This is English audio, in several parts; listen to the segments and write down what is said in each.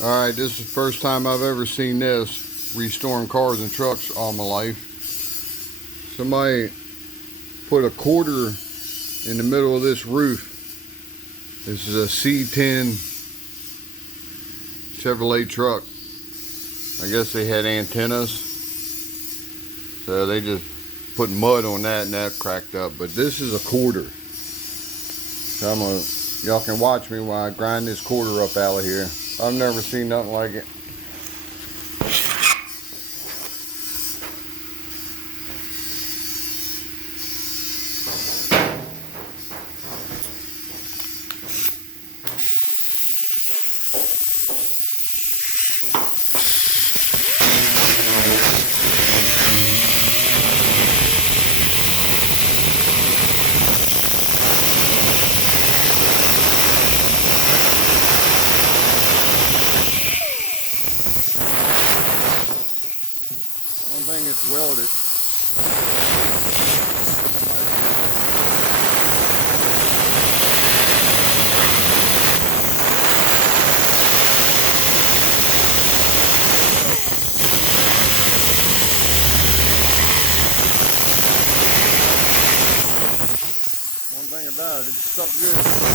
Alright, this is the first time I've ever seen this, restoring cars and trucks all my life. Somebody put a quarter in the middle of this roof. This is a C10 Chevrolet truck. I guess they had antennas, so they just put mud on that and that cracked up. But this is a quarter. So y'all can watch me while I grind this quarter up out of here. I've never seen nothing like it. I don't think it's welded. One thing about it, it's stuck good.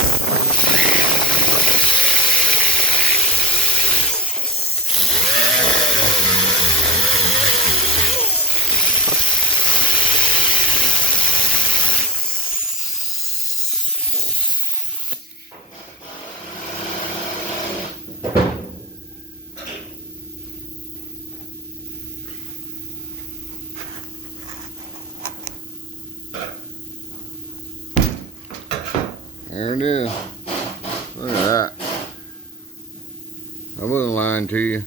There it is. Look at that. I wasn't lying to you.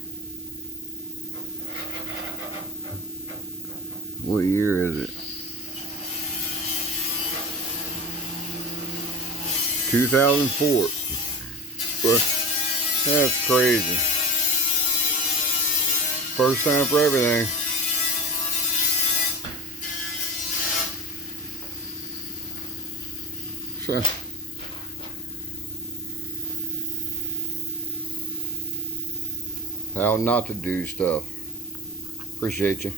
What year is it? 2004. That's crazy. First time for everything. So, how not to do stuff. Appreciate you.